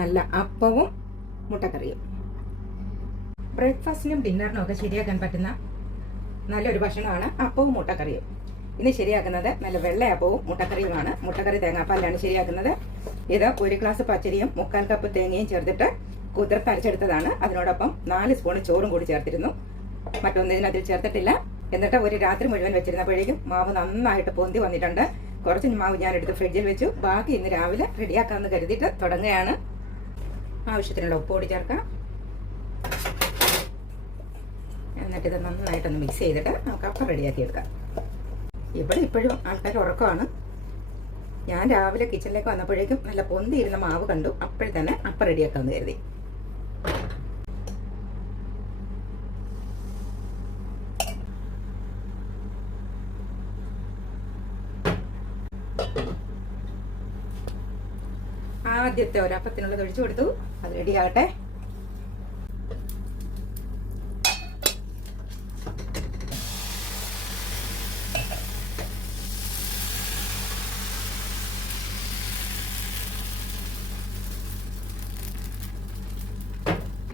നല്ല അപ്പവും മുട്ടക്കറിയും. ബ്രേക്ക്ഫാസ്റ്റിനും ഡിന്നറിനും ഒക്കെ ശരിയാക്കാൻ പറ്റുന്ന നല്ലൊരു ഭക്ഷണമാണ് അപ്പവും മുട്ടക്കറിയും. ഇനി ശരിയാക്കുന്നത് നല്ല വെള്ളയപ്പവും മുട്ടക്കറിയുമാണ്. മുട്ടക്കറി തേങ്ങാപ്പാലാണ് ശരിയാക്കുന്നത്. ഇത് 1 ഗ്ലാസ് പച്ചരിയും 3/4 കപ്പ് തേങ്ങയും ചേർത്തിട്ട് കുതിർത്തരച്ചെടുത്തതാണ്. അതിനോടൊപ്പം 4 സ്പൂൺ ചോറും കൂടി ചേർത്തിരുന്നു. മറ്റൊന്നും ഇതിനകത്തിൽ ചേർത്തിട്ടില്ല. എന്നിട്ട് ഒരു രാത്രി മുഴുവൻ വെച്ചിരുന്നപ്പോഴേക്കും മാവ് നന്നായിട്ട് പൊന്തി വന്നിട്ടുണ്ട്. കുറച്ച് മാവ് ഞാൻ എടുത്ത് ഫ്രിഡ്ജിൽ വെച്ചു. ബാക്കി ഇന്ന് രാവിലെ റെഡിയാക്കാമെന്ന് കരുതിയിട്ട് തുടങ്ങുകയാണ്. ആവശ്യത്തിനുള്ള ഉപ്പ് കൂടി ചേർക്കാം. എന്നിട്ട് ഇത് നന്നായിട്ടൊന്ന് മിക്സ് ചെയ്തിട്ട് നമുക്ക് അപ്പം റെഡിയാക്കി എടുക്കാം. ഇവിടെ ഇപ്പോഴും ആൾക്കാർ ഉറക്കമാണ്. ഞാൻ രാവിലെ കിച്ചണിലേക്ക് വന്നപ്പോഴേക്കും നല്ല പൊന്തിയിരുന്ന മാവ് കണ്ടു. അപ്പോഴും തന്നെ അപ്പം റെഡിയാക്കാമെന്ന് കരുതി. ആദ്യത്തെ ഒരപ്പത്തിനുള്ളത് ഒഴിച്ചു കൊടുത്തു. അത് റെഡിയാകട്ടെ.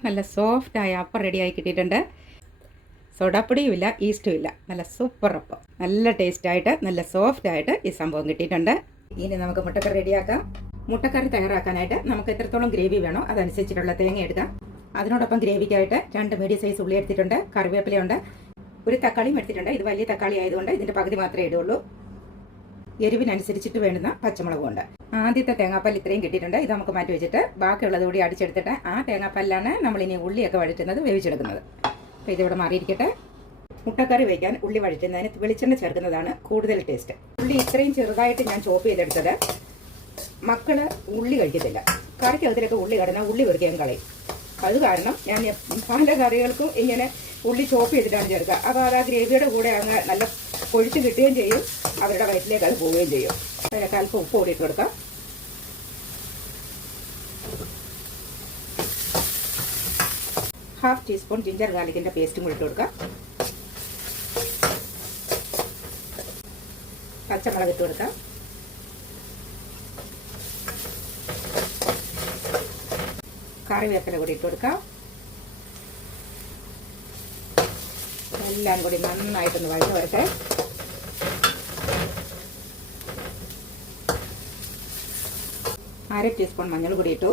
നല്ല സോഫ്റ്റായ അപ്പം റെഡിയായി കിട്ടിയിട്ടുണ്ട്. സോഡാപ്പൊടിയും ഇല്ല, ഈസ്റ്റും ഇല്ല. നല്ല സൂപ്പർ അപ്പം, നല്ല ടേസ്റ്റായിട്ട് നല്ല സോഫ്റ്റായിട്ട് ഈ സംഭവം കിട്ടിയിട്ടുണ്ട്. ഇനി നമുക്ക് മുട്ടക്കറി റെഡിയാക്കാം. മുട്ടക്കറി തയ്യാറാക്കാനായിട്ട് നമുക്ക് എത്രത്തോളം ഗ്രേവി വേണോ അതനുസരിച്ചിട്ടുള്ള തേങ്ങ എടുക്കാം. അതിനോടൊപ്പം ഗ്രേവിക്കായിട്ട് 2 മീഡിയം സൈസ് ഉള്ളി എടുത്തിട്ടുണ്ട്, കറിവേപ്പിലയുണ്ട്, ഒരു തക്കാളിയും എടുത്തിട്ടുണ്ട്. ഇത് വലിയ തക്കാളി ആയതുകൊണ്ട് ഇതിന്റെ പകുതി മാത്രമേ ഇടുള്ളൂ. എരിവിനനുസരിച്ചിട്ട് വേണ്ടുന്ന പച്ചമുളകും ഉണ്ട്. ആദ്യത്തെ തേങ്ങാപ്പാൽ ഇത്രയും കിട്ടിയിട്ടുണ്ട്. ഇത് നമുക്ക് മാറ്റി വെച്ചിട്ട് ബാക്കിയുള്ളത് കൂടി അടിച്ചെടുത്തിട്ട് ആ തേങ്ങാപ്പാലിലാണ് നമ്മളിനി ഉള്ളിയൊക്കെ വഴറ്റുന്നത്, വേവിച്ചെടുക്കുന്നത്. അപ്പോൾ ഇതിവിടെ മാറിയിരിക്കട്ടെ. മുട്ടക്കറി വയ്ക്കാൻ ഉള്ളി വഴറ്റുന്നതിന് വെളിച്ചെണ്ണ ചേർക്കുന്നതാണ് കൂടുതൽ ടേസ്റ്റ്. ഉള്ളി ഇത്രയും ചെറുതായിട്ട് ഞാൻ ചോപ്പ് ചെയ്തെടുത്തത്. മക്കള് ഉള്ളി കഴിക്കത്തില്ല. കറിക്കകത്തിലൊക്കെ ഉള്ളി കിടന്നാൽ ഉള്ളി വെറുതെ കളയും. അത് കാരണം ഞാൻ പല കറികൾക്കും ഇങ്ങനെ ഉള്ളി ചോപ്പ് ചെയ്തിട്ടാണ് ചേർക്കുക. അപ്പോൾ അത് ആ ഗ്രേവിയുടെ കൂടെ അങ്ങ് നല്ല കൊഴിച്ച് കിട്ടുകയും ചെയ്യും, അവരുടെ വയറ്റിലേക്ക് അത് പോവുകയും ചെയ്യും. അതിനൊക്കെ അല്പം ഉപ്പ് കൂടി ഇട്ട് കൊടുക്കാം. ഹാഫ് ടീസ്പൂൺ ജിഞ്ചർ ഗാർലിക്കിന്റെ പേസ്റ്റും കൂടി ഇട്ട് കൊടുക്കാം. പച്ചമുളക് ഇട്ട് കൊടുക്കാം. കറിവേപ്പില കൂടി ഇട്ട് കൊടുക്കാം. എല്ലാം കൂടി നന്നായിട്ടൊന്ന് വഴറ്റി വരട്ടെ. അര ടീസ്പൂൺ മഞ്ഞൾ പൊടി ഇട്ടു.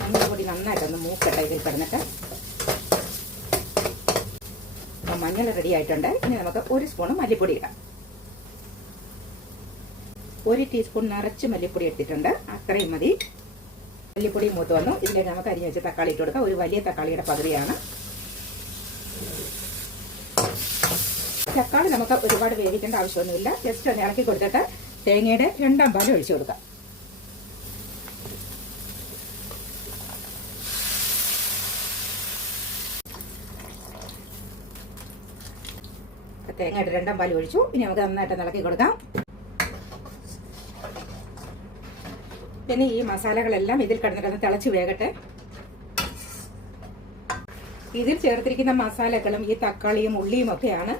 മഞ്ഞൾ പൊടി നന്നായിട്ടൊന്ന് മൂക്കട്ടെ ഇതിൽ കിടന്നിട്ട്. അപ്പം മഞ്ഞൾ റെഡി ആയിട്ടുണ്ട്. ഇനി നമുക്ക് 1 സ്പൂൺ മല്ലിപ്പൊടി ഇടാം. 1 ടീസ്പൂൺ നിറച്ച് മല്ലിപ്പൊടി എടുത്തിട്ടുണ്ട്. അത്രയും മതി. മല്ലിപ്പൊടി മൂത്ത് വന്നു. ഇതിലേക്ക് നമുക്ക് അരിഞ്ഞ് വെച്ച് തക്കാളി ഇട്ട് കൊടുക്കാം. ഒരു വലിയ തക്കാളിയുടെ പകുതിയാണ്. തക്കാളി നമുക്ക് ഒരുപാട് വേവിക്കേണ്ട ആവശ്യമൊന്നുമില്ല. ജസ്റ്റ് ഒന്ന് ഇളക്കി കൊടുത്തിട്ട് തേങ്ങയുടെ 2ാം പാൽ ഒഴിച്ചു കൊടുക്കാം. തേങ്ങയുടെ 2ാം പാൽ ഒഴിച്ചു. ഇനി നമുക്ക് നന്നായിട്ട് ഇളക്കി കൊടുക്കാം. പിന്നെ ഈ മസാലകളെല്ലാം ഇതിൽ കിടന്നിട്ടൊന്ന് തിളച്ച് വേകട്ടെ. ഇതിൽ ചേർത്തിരിക്കുന്ന മസാലകളും ഈ തക്കാളിയും ഉള്ളിയും ഒക്കെയാണ്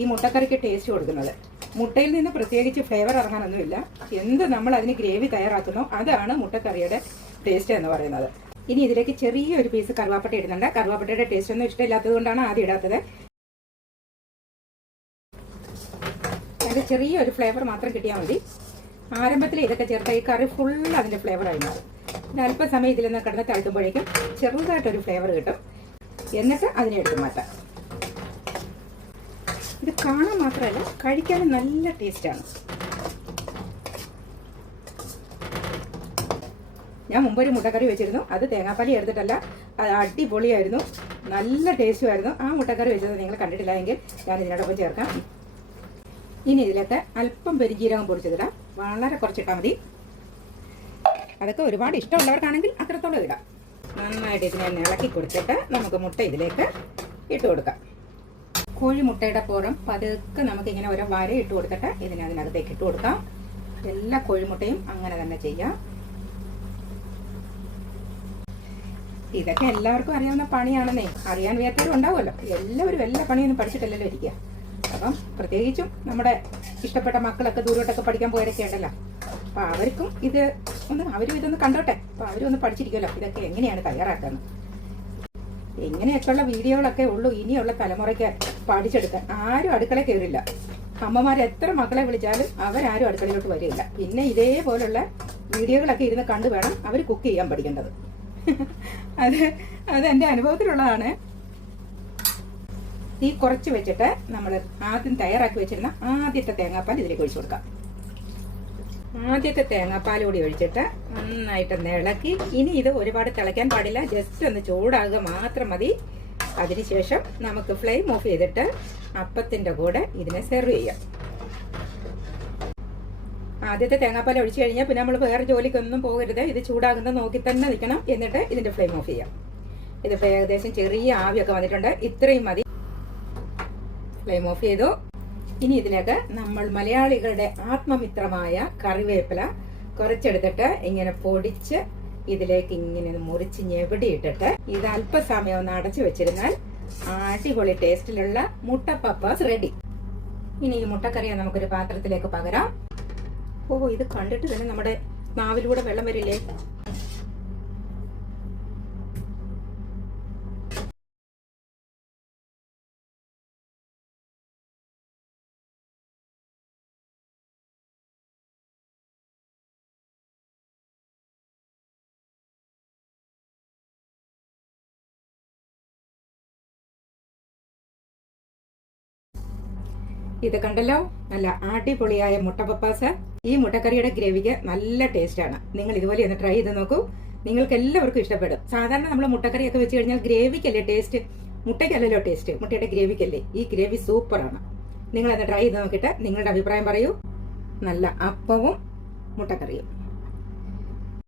ഈ മുട്ടക്കറിക്ക് ടേസ്റ്റ് കൊടുക്കുന്നത്. മുട്ടയിൽ നിന്ന് പ്രത്യേകിച്ച് ഫ്ലേവർ ഇറങ്ങാനൊന്നുമില്ല. എന്ത് നമ്മൾ അതിന് ഗ്രേവി തയ്യാറാക്കുന്നോ അതാണ് മുട്ടക്കറിയുടെ ടേസ്റ്റ് എന്ന് പറയുന്നത്. ഇനി ഇതിലേക്ക് ചെറിയൊരു പീസ് കറുവാപ്പട്ട ഇടുന്നുണ്ട്. കറുവാപ്പട്ടയുടെ ടേസ്റ്റ് ഒന്നും ഇഷ്ടമില്ലാത്തത് കൊണ്ടാണ് ആദ്യം ഇടാത്തത്. അതിൻ്റെ ചെറിയൊരു ഫ്ലേവർ മാത്രം കിട്ടിയാൽ മതി. ആരംഭത്തിൽ ഇതൊക്കെ ചേർത്താൽ ഈ കറി ഫുൾ അതിൻ്റെ ഫ്ലേവറായി മാറും. പിന്നെ അല്പസമയം ഇതിൽ നിന്ന് കിടന്ന് തഴുകുമ്പോഴേക്കും ചെറുതായിട്ടൊരു ഫ്ലേവർ കിട്ടും. എന്നിട്ട് അതിനെ എടുത്ത് മാറ്റാം. ഇത് കാണാൻ മാത്രമല്ല കഴിക്കാനും നല്ല ടേസ്റ്റാണ്. ഞാൻ മുമ്പൊരു മുട്ടക്കറി വെച്ചിരുന്നു. അത് തേങ്ങാപ്പാലി എടുത്തിട്ടല്ല, അത് അടിപൊളിയായിരുന്നു, നല്ല ടേസ്റ്റുമായിരുന്നു. ആ മുട്ടക്കറി വെച്ചത് നിങ്ങൾ കണ്ടിട്ടില്ല എങ്കിൽ ഞാൻ ഇതിനോടൊപ്പം ചേർക്കാം. ഇനി ഇതിലേക്ക് അല്പം പെരുംജീരകം പൊടിച്ചതിടാം. വളരെ കുറച്ചിട്ടാൽ മതി. അതൊക്കെ ഒരുപാട് ഇഷ്ടമുള്ളവർക്കാണെങ്കിൽ അത്രത്തോളം ഇടാം. നന്നായിട്ട് ഇതിനെ ഇളക്കി കൊടുത്തിട്ട് നമുക്ക് മുട്ട ഇതിലേക്ക് ഇട്ട് കൊടുക്കാം. കോഴിമുട്ടയുടെ പുറം പതുക്കെ നമുക്കിങ്ങനെ ഓരോ വര ഇട്ട് കൊടുത്തിട്ട് അതിനകത്തേക്ക് ഇട്ട് കൊടുക്കാം. എല്ലാ കോഴിമുട്ടയും അങ്ങനെ തന്നെ ചെയ്യാം. ഇതൊക്കെ എല്ലാവർക്കും അറിയാവുന്ന പണിയാണെന്നേ. അറിയാൻ വയ്യാത്തവരും ഉണ്ടാവുമല്ലോ. എല്ലാവരും എല്ലാ പണിയൊന്നും പഠിച്ചിട്ടല്ലല്ലോ ഇരിക്കുക. അപ്പം പ്രത്യേകിച്ചും നമ്മുടെ ഇഷ്ടപ്പെട്ട മക്കളൊക്കെ ദൂരോട്ടൊക്കെ പഠിക്കാൻ പോയവരൊക്കെ ഉണ്ടല്ലോ. അപ്പം അവർക്കും ഇത് അവരും ഇതൊന്ന് കണ്ടോട്ടെ. അപ്പോൾ അവരും ഒന്ന് പഠിച്ചിരിക്കുമല്ലോ ഇതൊക്കെ എങ്ങനെയാണ് തയ്യാറാക്കുന്നത്. ഇങ്ങനെയൊക്കെയുള്ള വീഡിയോകളൊക്കെ ഉള്ളൂ ഇനിയുള്ള തലമുറയ്ക്ക് പഠിച്ചെടുക്കാൻ. ആരും അടുക്കള കയറില്ല. അമ്മമാർ എത്ര മക്കളെ വിളിച്ചാലും അവരാരും അടുക്കളയിലോട്ട് വരില്ല. പിന്നെ ഇതേപോലുള്ള വീഡിയോകളൊക്കെ ഇരുന്ന് കണ്ടു വേണം അവർ കുക്ക് ചെയ്യാൻ പഠിക്കേണ്ടത്. അത് എൻ്റെ അനുഭവത്തിലുള്ളതാണ്. തീ കുറച്ച് വെച്ചിട്ട് നമ്മൾ ആദ്യം തയ്യാറാക്കി വെച്ചിരുന്ന ആദ്യത്തെ തേങ്ങാപ്പാൽ ഇതിലേക്ക് ഒഴിച്ചു കൊടുക്കാം. ആദ്യത്തെ തേങ്ങാപ്പാൽ കൂടി ഒഴിച്ചിട്ട് നന്നായിട്ട് ഇളക്കി. ഇനി ഇത് ഒരുപാട് തിളയ്ക്കാൻ പാടില്ല, ജസ്റ്റ് ഒന്ന് ചൂടാകുക മാത്രം മതി. അതിനുശേഷം നമുക്ക് ഫ്ലെയിം ഓഫ് ചെയ്തിട്ട് അപ്പത്തിൻ്റെ കൂടെ ഇതിനെ സെർവ് ചെയ്യാം. ആദ്യത്തെ തേങ്ങാപ്പാൽ ഒഴിച്ചു കഴിഞ്ഞാൽ പിന്നെ നമ്മൾ വേറെ ജോലിക്കൊന്നും പോകരുത്. ഇത് ചൂടാകുന്നത് നോക്കി തന്നെ നിൽക്കണം. എന്നിട്ട് ഇതിൻ്റെ ഫ്ലെയിം ഓഫ് ചെയ്യാം. ഇതിപ്പോൾ ഏകദേശം ചെറിയ ആവിയൊക്കെ വന്നിട്ടുണ്ട്. ഇത്രയും മതി. ഫ്ലെയിം ഓഫ് ചെയ്തു. ഇനി ഇതിലേക്ക് നമ്മൾ മലയാളികളുടെ ആത്മമിത്രമായ കറിവേപ്പില കുറച്ചെടുത്തിട്ട് ഇങ്ങനെ പൊടിച്ച് ഇതിലേക്ക് ഇങ്ങനെ മുറിച്ച് ഞെവിടിയിട്ടിട്ട് ഇത് അല്പസമയം ഒന്ന് അടച്ചു വെച്ചിരുന്നാൽ അടിപൊളി ടേസ്റ്റിലുള്ള മുട്ട പപ്പാസ് റെഡി. ഇനി ഈ മുട്ടക്കറിയെ നമുക്കൊരു പാത്രത്തിലേക്ക് പകരാം. ഇത് കണ്ടിട്ട് തന്നെ നമ്മുടെ നാവിലൂടെ വെള്ളം വരില്ലേ. ഇത് കണ്ടല്ലോ, നല്ല അടിപൊളിയായ മുട്ട പപ്പാസ്. ഈ മുട്ടക്കറിയുടെ ഗ്രേവിക്ക് നല്ല ടേസ്റ്റ് ആണ്. നിങ്ങൾ ഇതുപോലെ ഒന്ന് ട്രൈ ചെയ്ത് നോക്കൂ. നിങ്ങൾക്ക് എല്ലാവർക്കും ഇഷ്ടപ്പെടും. സാധാരണ നമ്മൾ മുട്ടക്കറിയൊക്കെ വെച്ച് കഴിഞ്ഞാൽ ഗ്രേവിക്കല്ലേ ടേസ്റ്റ്, മുട്ടയ്ക്കല്ലല്ലോ ടേസ്റ്റ്, മുട്ടയുടെ ഗ്രേവിക്കല്ലേ. ഈ ഗ്രേവി സൂപ്പറാണ്. നിങ്ങളത് ട്രൈ ചെയ്ത് നോക്കിയിട്ട് നിങ്ങളുടെ അഭിപ്രായം പറയൂ. നല്ല അപ്പവും മുട്ടക്കറിയും.